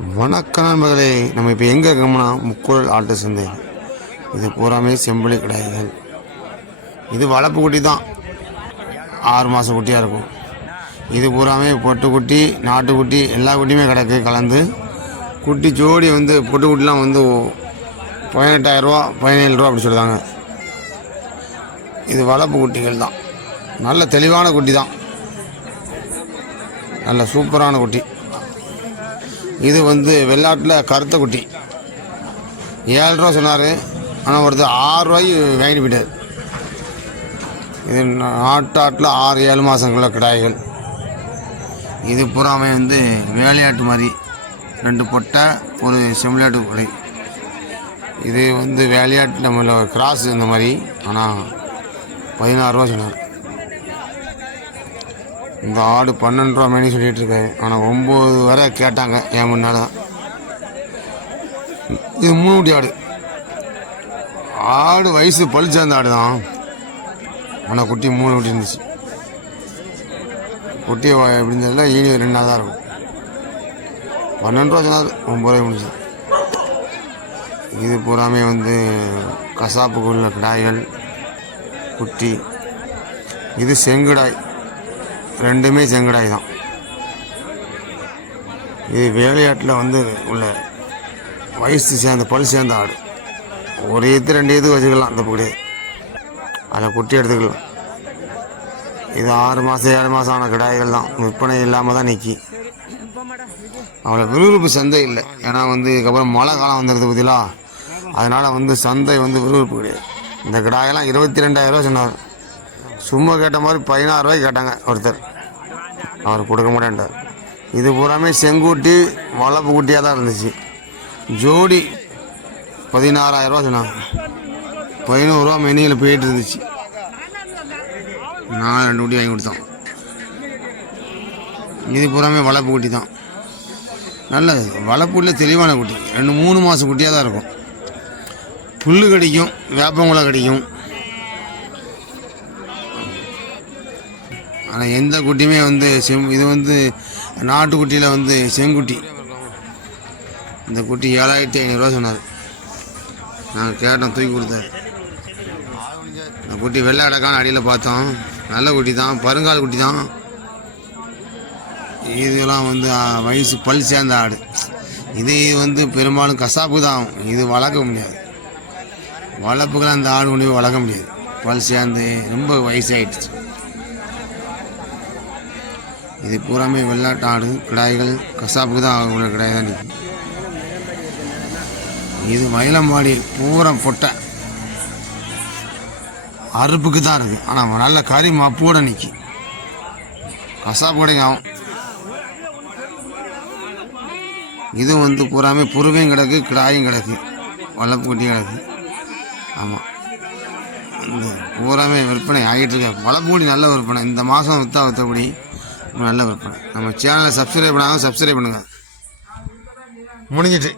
வணக்கம் நண்பர்களே நம்ம இப்போ எங்கே இருக்கோம்னா முக்குழல் ஆட்டு சந்தை. இது பூராமே செம்பிளி கிடையாதுகள் இது வளர்ப்பு குட்டி தான். ஆறு மாதம் குட்டியாக இருக்கும். இது பூராமே பொட்டுக்குட்டி நாட்டுக்குட்டி எல்லா குட்டியுமே கிடக்கு கலந்து. குட்டி ஜோடி வந்து பொட்டுக்குட்டிலாம் வந்து பதினெட்டாயிரரூவா பதினேழு ரூபா அப்படி சொல்லுவாங்க. இது வளர்ப்பு குட்டிகள் தான். நல்ல தெளிவான குட்டி தான். நல்ல சூப்பரான குட்டி. இது வந்து வெள்ளாட்டில் கருத்த குட்டி ஏழு ரூபா சொன்னார். ஆனால் ஒருத்தர் ஆறு ரூபாய்க்கு வாங்கிட்டு போயிட்டார். இது நாட்டாட்டில் ஆறு ஏழு மாதங்குள்ள கிடாய்கள். இது புறாமை வந்து வேலையாட்டு மாதிரி. ரெண்டு பொட்டை ஒரு செம்மலாட்டு குடை. இது வந்து வேலையாட்டு நம்மள கிராஸ் இந்த மாதிரி. ஆனால் பதினாறு ரூபா சொன்னார். இந்த ஆடு பன்னெண்டு ரூபா மணி சொல்லிட்டு இருக்காரு ஆனால் ஒம்பது வரை கேட்டாங்க என் முன்னால் இது மூணு குட்டி ஆடு. ஆடு வயசு பல் சேர்ந்த ஆடு தான். ஆனால் குட்டி மூணு குட்டி இருந்துச்சு. குட்டி வ- எப்படின்னு தெரியல ஈனி ரெண்டு நாள் தான் இருக்கும். பன்னெண்டு ரூபா சொன்னார். ஒம்பது ரூபாய் முடிஞ்சது. இது பூராமே வந்து கசாப்புக்குள்ள கிடாய்கள் குட்டி. இது செங்குடாய். ரெண்டுமே செங்கடாய் தான். இது வேலையாட்டில் வந்து உள்ள வயசு சேர்ந்த பல் சேர்ந்த ஆடு. ஒரு இது ரெண்டு இது வச்சுக்கலாம் அந்த குடி அதில் குட்டி எடுத்துக்கலாம். இது ஆறு மாதம் ஏழு மாதம் ஆன கிடாய்கள் தான். விற்பனை இல்லாமல் தான் நிற்கி அவ்வளோ விறுவிறுப்பு சந்தை இல்லை. ஏன்னா வந்து இதுக்கப்புறம் மழை காலம் வந்துடுது பற்றிலாம் அதனால் வந்து சந்தை வந்து விறுவிறுப்பு கிடையாது. இந்த கிடாயெல்லாம் இருபத்தி ரெண்டாயிரம் ரூபா சொன்னார். சும்மா கேட்ட மாதிரி பதினாறு ரூபாய்க்கு கேட்டாங்க ஒருத்தர். அவர் கொடுக்க மாட்டேன்ட்டார். இது பூராமே செங்குட்டி வளப்பு குட்டியாக தான் இருந்துச்சு. ஜோடி பதினாறாயிரரூவா சொன்னாங்க. பதினோருவா மெனியில் போயிட்டு இருந்துச்சு. நான் ரெண்டு குட்டி வாங்கி கொடுத்தோம். இது பூராமே வளப்பு குட்டி தான். நல்லது வளப்பு குட்டியில் தெளிவான குட்டி. ரெண்டு மூணு மாதம் குட்டியாக தான் இருக்கும். புல் கடிக்கும் வேப்பங்குளம் கடிக்கும். ஆனால் எந்த குட்டியுமே வந்து செம் இது வந்து நாட்டுக்குட்டியில் வந்து செங்குட்டி. இந்த குட்டி ஏழாயிரத்தி ஐநூறுரூவா சொன்னார். நாங்கள் கேட்டோம் தூக்கி கொடுத்தாரு. இந்த குட்டி வெள்ளை அடக்கான அடியில் பார்த்தோம். நல்ல குட்டி தான் பருங்கால் குட்டி தான். இதெல்லாம் வந்து வயசு பல் சேர்ந்த ஆடு. இது வந்து பெரும்பாலும் கசாப்பு தான். ஆகும். இது வளர்க்க முடியாது. வளர்ப்புக்கெல்லாம் அந்த ஆடு கொண்டு போய் வளர்க்க முடியாது. பல் சேர்ந்து ரொம்ப வயசாயிடுச்சு. இது பூராமே வெள்ளாட்டு ஆடு கிடாய்கள் கசாப்புக்கு தான் உள்ள கிடாய் தான் நிற்கும் இது மயிலம்பாடி பூரா பொட்டை. அறுப்புக்கு தான் இருக்குது ஆனால் நல்ல கறி மப்போட நிற்கி கசாப்பு கடைக்கு ஆகும். இது வந்து பூராமே புருவையும் கிடக்கு கிடாயும் கிடக்கு. வளர்ப்பு குட்டியும் கிடக்கு. ஆமாம் இந்த பூராமே விற்பனை ஆகிட்டு இருக்கு. கூடி நல்ல விற்பனை. இந்த மாதம் விற்றா விற்றபடி நல்ல விற்பனை நம்ம சேனலை சப்ஸ்கிரைப் பண்ணாமல் சப்ஸ்கிரைப் பண்ணுங்கள் முடிஞ்சிட்டு